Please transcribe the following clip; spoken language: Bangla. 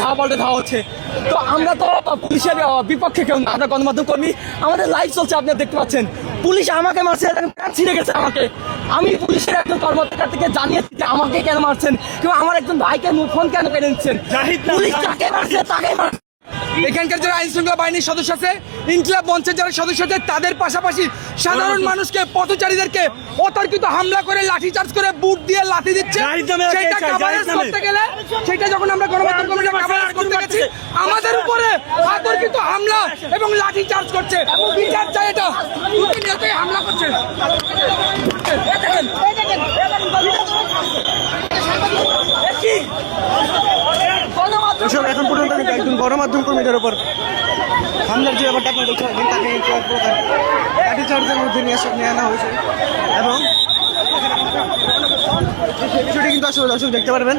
ধাওয়া পাল্টে ধাওয়া হচ্ছে। তো আমরা তো পুলিশের বিপক্ষে কেউ না, আমরা গণমাধ্যম কর্মী, আমাদের লাইভ চলছে, আপনারা দেখতে পাচ্ছেন। পুলিশ আমাকে মারছে, ছিঁড়ে গেছে আমাকে। আমি পুলিশের একজন কর্মকর্তা থেকে জানিয়েছি যে আমাকে কেন মারছেন, কেউ আমার একজন ভাইকে ফোন কেন কেড়ে নিচ্ছেন। পুলিশ তাকে মারছে, তাকে মারছে। এখানকার যারা আইন শৃঙ্খলা বাহিনীর সদস্য আছে, ইনকিলাব মঞ্চের যারা সদস্য আছে, তাদের পাশাপাশি সাধারণ মানুষকে, পথচারীদেরকে অতর্কিত হামলা করে, লাঠিচার্জ করে, বুট দিয়ে লাঠি দিচ্ছে। সেটা কভারেজ করতে গেলে, সেটা যখন আমরা গণমাধ্যম কমিটি কভারেজ করতে গেছি, আমাদের উপরে অতর্কিত হামলা এবং লাঠিচার্জ করছে। বিচার চাই এটা, প্রতিনিয়তই হামলা করছে। এখন পর্যন্ত কিন্তু একজন গণমাধ্যম কর্মীদের উপর হামলার যে ব্যাপারটা আপনারা দেখতে পাবেন, তাকে কিন্তু এক প্রকার লাঠিচার্জের মধ্যে নিয়ে আনা হয়েছে এবং বিষয়টি কিন্তু আসলে দর্শক দেখতে পারবেন।